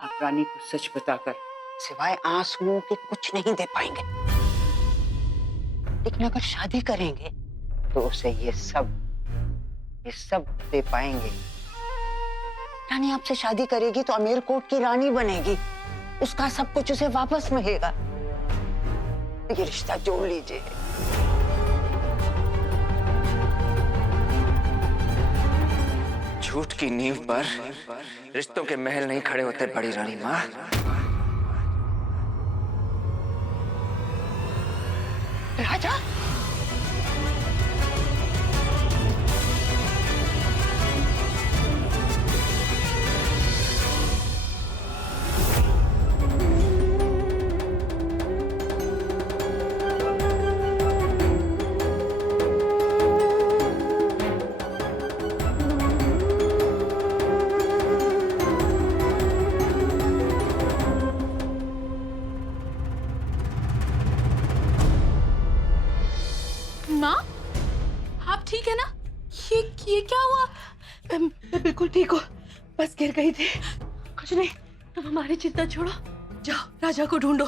आप रानी को सच बताकर सिवाय आंसुओं के कुछ नहीं दे पाएंगे, लेकिन अगर शादी करेंगे तो उसे ये सब दे पाएंगे। रानी आपसे शादी करेगी तो अमीरकोट की रानी बनेगी, उसका सब कुछ उसे वापस मिलेगा। ये रिश्ता जोड़ लीजिए। झूठ की नींव पर रिश्तों के महल नहीं खड़े होते बड़ी रानी माँ। राजा, माँ, आप ठीक है ना? ये क्या हुआ? मैं बिल्कुल ठीक हूँ, बस गिर गई थी, कुछ नहीं। तुम हमारी चिंता छोड़ो, जाओ राजा को ढूंढो,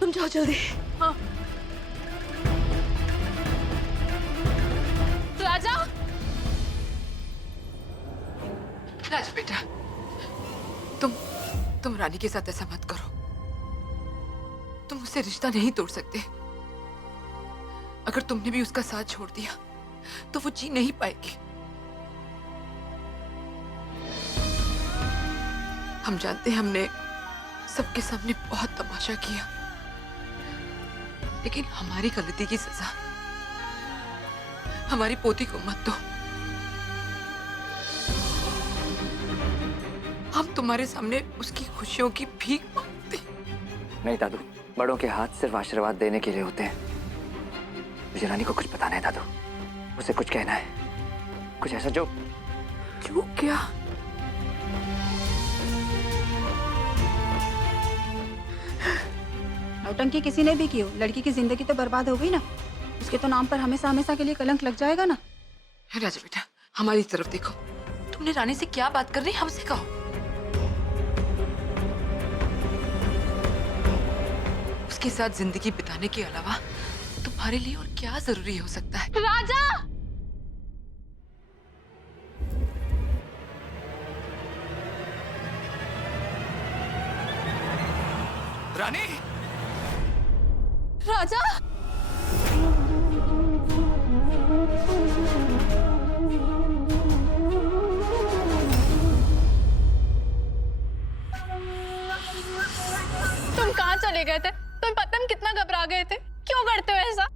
तुम जाओ जल्दी। हाँ। राजा, राजा बेटा, तुम रानी के साथ ऐसा मत करो। तुम उससे रिश्ता नहीं तोड़ सकते। अगर तुमने भी उसका साथ छोड़ दिया तो वो जी नहीं पाएगी। हम जानते हैं हमने सबके सामने बहुत तमाशा किया, लेकिन हमारी गलती की सजा हमारी पोती को मत दो। हम तुम्हारे सामने उसकी खुशियों की भीख मांगते। नहीं दादू, बड़ों के हाथ सिर्फ आशीर्वाद देने के लिए होते हैं। मुझे रानी को कुछ बताना है दादू, उसे कुछ कहना है, कुछ ऐसा जो क्या? नौटंकी किसी ने भी की हो, लड़की की जिंदगी तो बर्बाद हो गई ना। उसके तो नाम पर हमेशा हमेशा के लिए कलंक लग जाएगा ना। राजा बेटा, हमारी तरफ देखो। तुमने रानी से क्या बात करनी, हमसे कहो। उसके साथ जिंदगी बिताने के अलावा तुम्हारे लिए और क्या जरूरी हो सकता है? राजा! रानी! राजा! तुम कहाँ चले गए थे? तुम्हें पता हम कितना घबरा गए थे। क्यों करते हो ऐसा?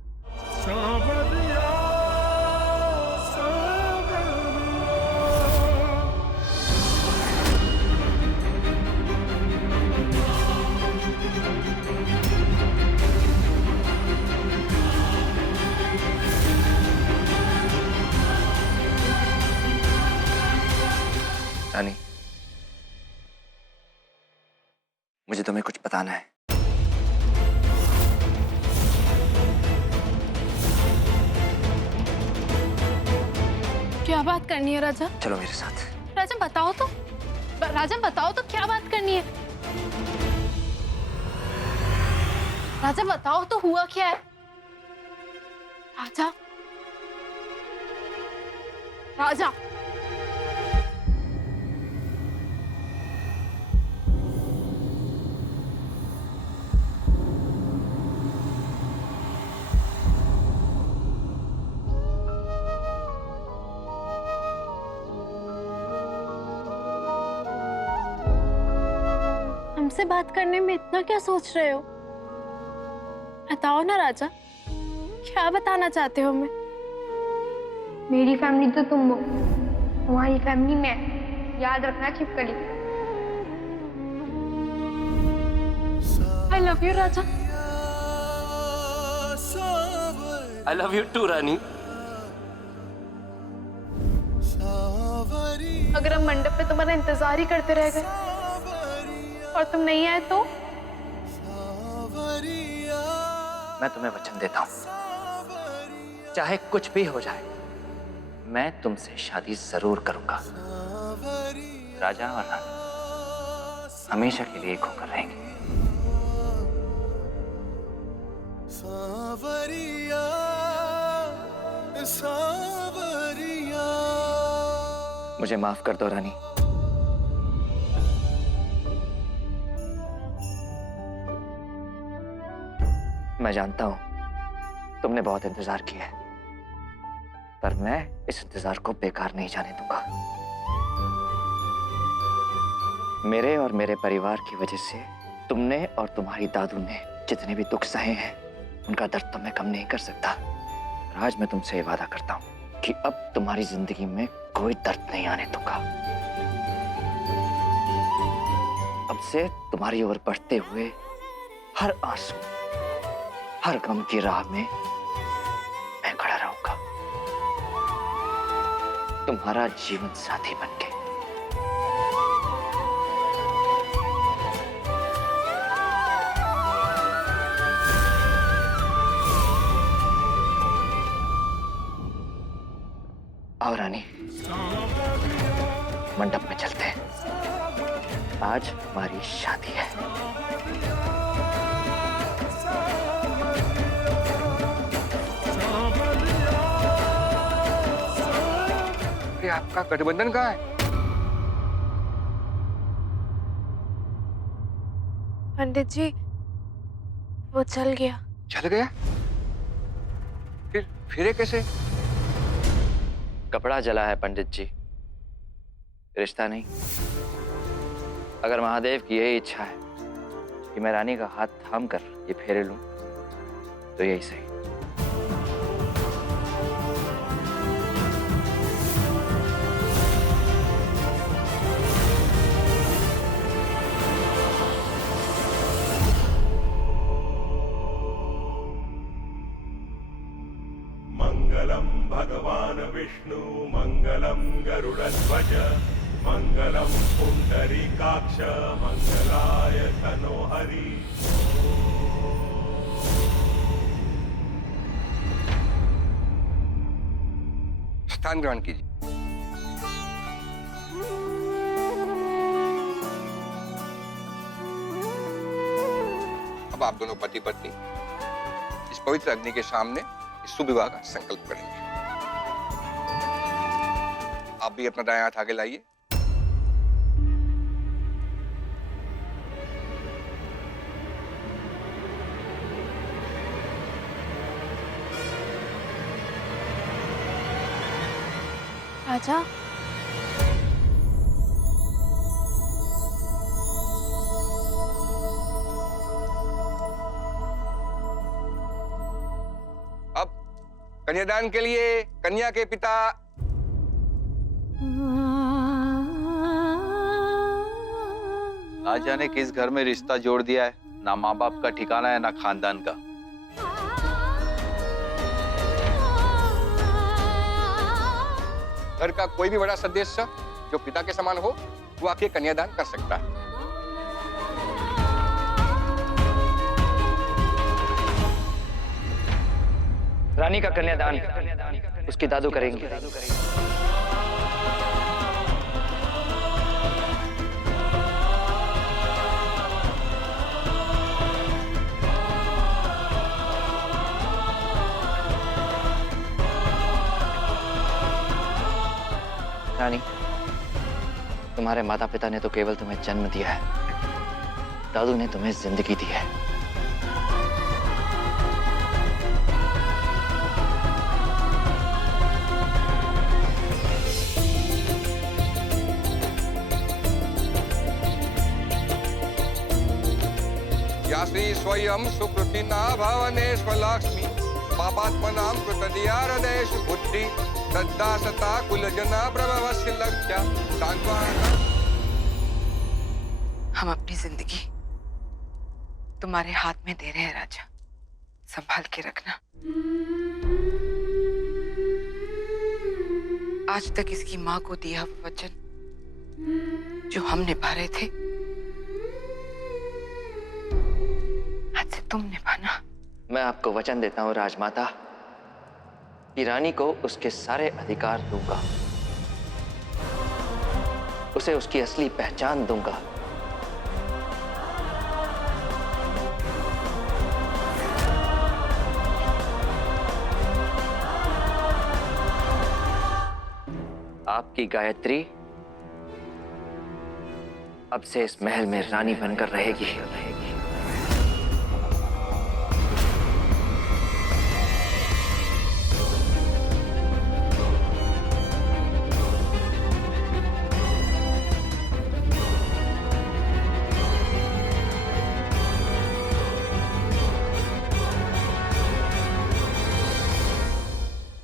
रानी, मुझे तुम्हें कुछ बताना है। क्या बात करनी है राजा? चलो मेरे साथ। राजा बताओ तो, राजा बताओ तो क्या बात करनी है? राजा बताओ तो हुआ क्या है? राजा, राजा, हमसे बात करने में इतना क्या सोच रहे हो? बताओ ना राजा, क्या बताना चाहते हो हमें? मेरी फैमिली तो तुम हो, तुम्हारी फैमिली मैं, याद रखना छिपकली। I love you Raja. I love you too, रानी। अगर हम मंडप पे तुम्हारा इंतजार ही करते रह गए और तुम नहीं आए तो? मैं तुम्हें वचन देता हूं, चाहे कुछ भी हो जाए, मैं तुमसे शादी जरूर करूंगा। राजा और रानी, हमेशा के लिए एक होकर रहेंगे। सावरिया सावरिया। मुझे माफ कर दो रानी। मैं जानता हूं तुमने बहुत इंतजार किया है, पर मैं इस इंतजार को बेकार नहीं जाने दूंगा। मेरे और मेरे परिवार की वजह से तुमने और तुम्हारी दादू ने जितने भी दुख सहे हैं, उनका दर्द तो मैं कम नहीं कर सकता। और आज मैं तुमसे ये वादा करता हूं कि अब तुम्हारी जिंदगी में कोई दर्द नहीं आने दूंगा। अब से तुम्हारी ओर बढ़ते हुए हर आंसू, हर गम की राह में मैं खड़ा रहूंगा, तुम्हारा जीवन साथी बनके। आओ रानी, मंडप में चलते हैं। आज हमारी शादी है। अरे आपका गठबंधन कहाँ है? पंडित जी, वो चल गया। चल गया? फिर कैसे? कपड़ा जला है पंडित जी, रिश्ता नहीं। अगर महादेव की यही इच्छा है कि मैं रानी का हाथ थाम कर ये फेरे लूं, तो यही सही। मंगलम भगवान विष्णु मंगलम गरुड़ध्वज मंगलम पुंडरीकाक्ष मंगलाय तनोहरि। स्थान ग्रहण कीजिए। अब आप दोनों पति पत्नी इस पवित्र अग्नि के सामने इस शुभ विवाह का संकल्प करेंगे। आप भी अपना दायां हाथ आगे लाइए। राजा, अब कन्यादान के लिए कन्या के पिता ना जाने किस घर में रिश्ता जोड़ दिया है, ना माँ बाप का ठिकाना है, ना खानदान का। घर का कोई भी बड़ा सदस्य जो पिता के समान हो, वो आके कन्यादान कर सकता है। रानी का कन्यादान उसकी दादू करेंगी। रानी, तुम्हारे माता पिता ने तो केवल तुम्हें जन्म दिया है, दादू ने तुम्हें जिंदगी दी है। या श्री स्वयं सुकृति ना भवने स्वलक्ष्मी पापात्मनां कृतदिया हृदयेषु बुद्धि श्रद्धा सता कुलजना प्रभवस्य लक्ष्या सांत्वना। हम अपनी जिंदगी तुम्हारे हाथ में दे रहे हैं राजा, संभाल के रखना। आज तक इसकी माँ को दिया वो वचन जो हम निभा रहे थे, आज से तुम निभाना। मैं आपको वचन देता हूं राजमाता कि रानी को उसके सारे अधिकार दूंगा, उसे उसकी असली पहचान दूंगा आपकी गायत्री अब से इस महल में रानी बनकर रहेगी।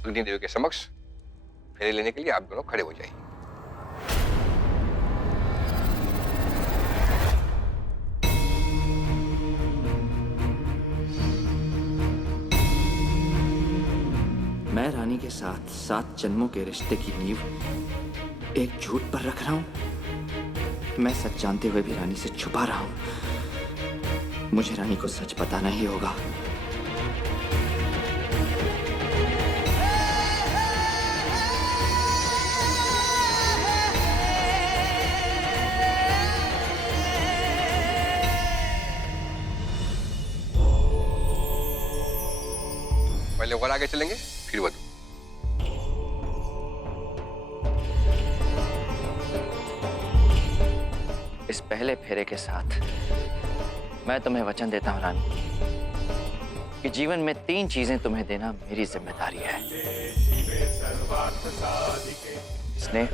अग्नि देवी के समक्ष फेरे लेने के लिए आप दोनों खड़े हो जाइए। मैं रानी के साथ 7 जन्मों के रिश्ते की नींव एक झूठ पर रख रहा हूं। मैं सच जानते हुए भी रानी से छुपा रहा हूं। मुझे रानी को सच बताना ही होगा। पहले वर आगे चलेंगे, फिर वधू। इस पहले फेरे के साथ मैं तुम्हें वचन देता हूं रानी कि जीवन में 3 चीजें तुम्हें देना मेरी जिम्मेदारी है। स्नेह,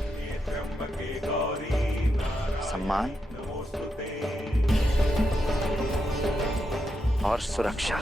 सम्मान और सुरक्षा।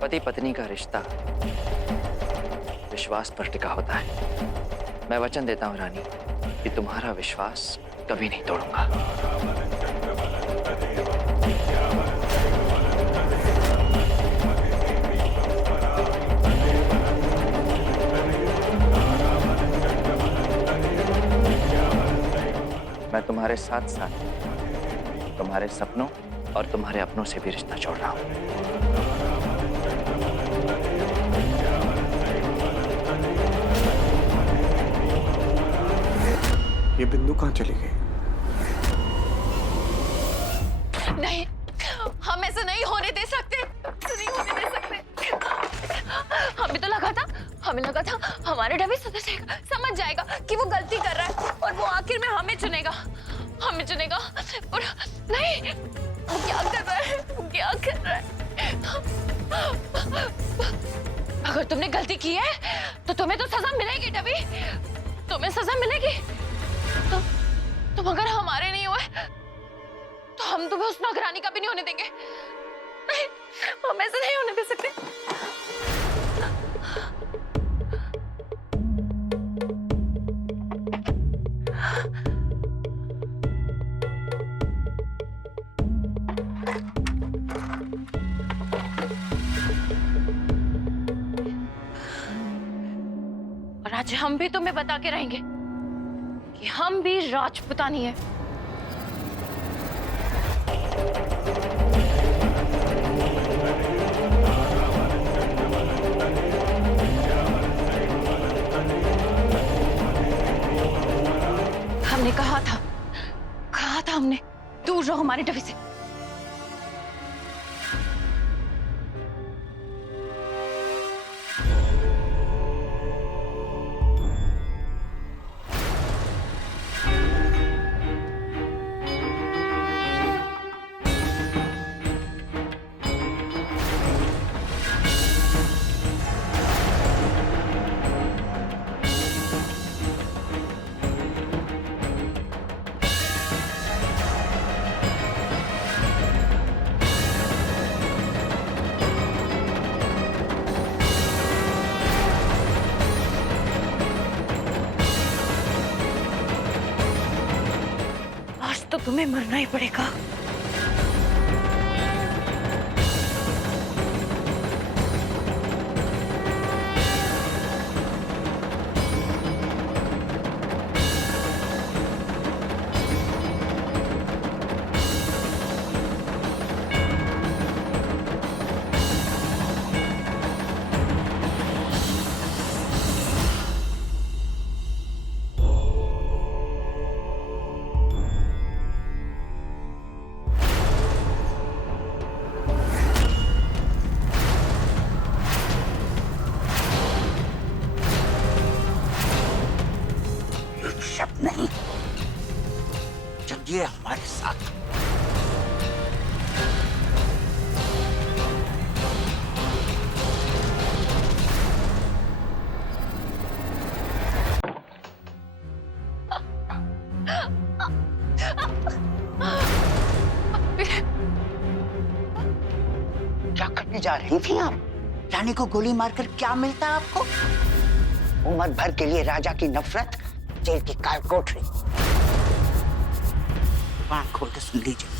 पति पत्नी का रिश्ता विश्वास पर टिका होता है। मैं वचन देता हूं रानी कि तुम्हारा विश्वास कभी नहीं तोड़ूंगा। मैं तुम्हारे साथ साथ तुम्हारे सपनों और तुम्हारे अपनों से भी रिश्ता जोड़ रहा हूं। ये बिंदु कहाँ चली गई? नहीं, हम ऐसा नहीं होने दे सकते, नहीं होने दे सकते। हमें लगा था हमारे डबी समझ जाएगा कि वो गलती कर रहा है और वो आखिर में हमें चुनेगा और नहीं, वो क्या कर रहा है, वो क्या कर रहा है। अगर तुमने गलती की है तो तुम्हें तो सजा मिलेगी डबी, तुम्हें सजा मिलेगी। तुम अगर हमारे नहीं हुए तो हम तुम्हें उस नौकरानी का भी नहीं होने देंगे। नहीं, हम ऐसे नहीं होने दे सकते। और आज हम भी तुम्हें बता के रहेंगे कि हम भी राजपुतानी है। हमने कहा था हमने, दूर रहो हमारे डबी से। तो तुम्हें मरना ही पड़ेगा। क्या करने जा रही थी आप? रानी को गोली मारकर क्या मिलता आपको? उम्र भर के लिए राजा की नफरत, जेल की काल कोठरी। कान खोल के सुन लीजिए,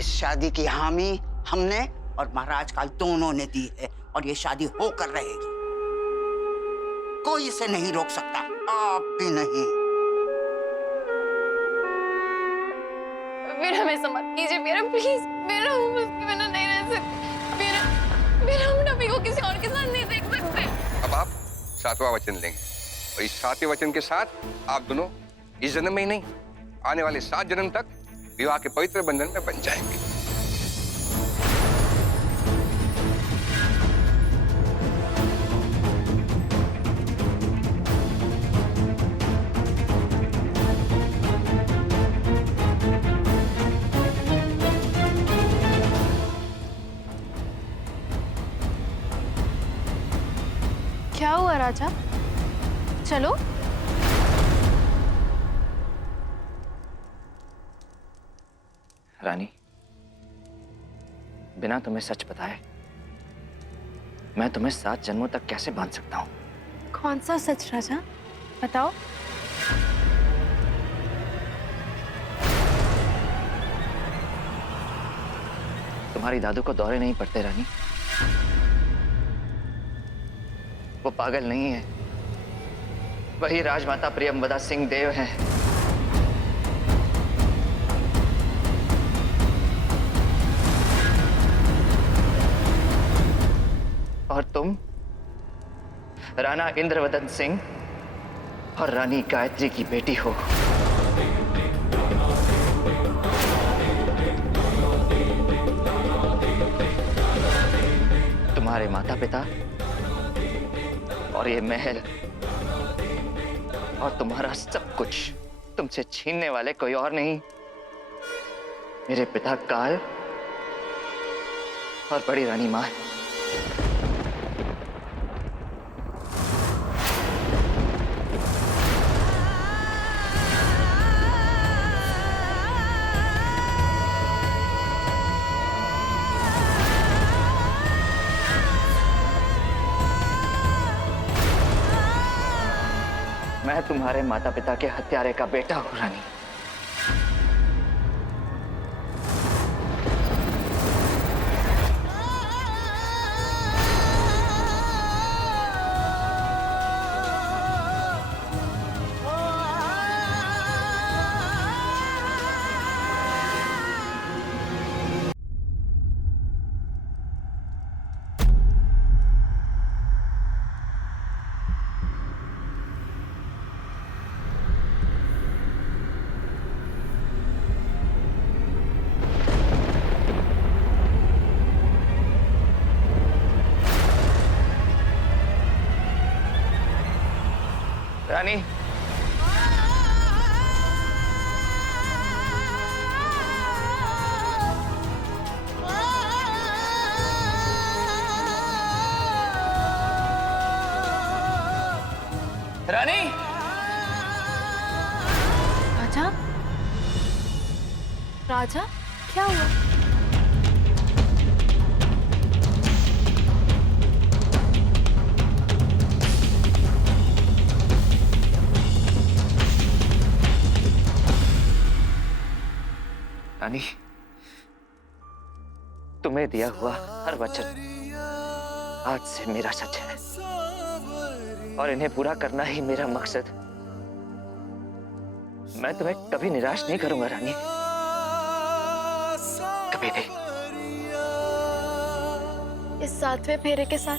इस शादी की हामी हमने और महाराज काल दोनों ने दी है और ये शादी होकर रहेगी। कोई इसे नहीं रोक सकता, आप भी नहीं। वीर हमें मत कीजिए वीर, प्लीज वीर, हम उसके बिना नहीं रह सकते वीर। वीर हम नबी को किसी और के साथ नहीं देख सकते। अब आप 7वां वचन लेंगे और इस 7वें वचन के साथ आप दोनों इस जन्म में ही नहीं, आने वाले 7 जन्म तक विवाह के पवित्र बंधन में बन जाएंगे। क्या हुआ राजा? चलो। रानी, बिना तुम्हें सच बताए मैं तुम्हें 7 जन्मों तक कैसे बांध सकता हूं? कौन सा सच राजा? बताओ। तुम्हारी दादू को दौरे नहीं पड़ते रानी। वो पागल नहीं है, वही राजमाता प्रियंवदा सिंह देव हैं। और तुम राणा इंद्रवदन सिंह और रानी गायत्री की बेटी हो। तुम्हारे माता पिता और ये महल और तुम्हारा सब कुछ तुमसे छीनने वाले कोई और नहीं, मेरे पिता काल और बड़ी रानी मां। मैं तुम्हारे माता पिता के हत्यारे का बेटा हूं रानी। रानी, रानी, राजा? राजा क्या हुआ? रानी, तुम्हें दिया हुआ हर वचन आज से मेरा सच है और इन्हें पूरा करना ही मेरा मकसद। मैं तुम्हें कभी निराश नहीं करूंगा रानी, कभी नहीं। इस 7वें फेरे के साथ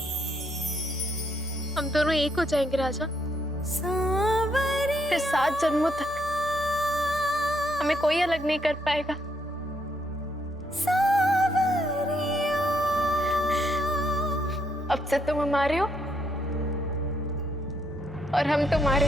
हम दोनों एक हो जाएंगे राजा। फिर 7 जन्मों तक हमें कोई अलग नहीं कर पाएगा। अब से तुम हमारे हो और हम तुम्हारे।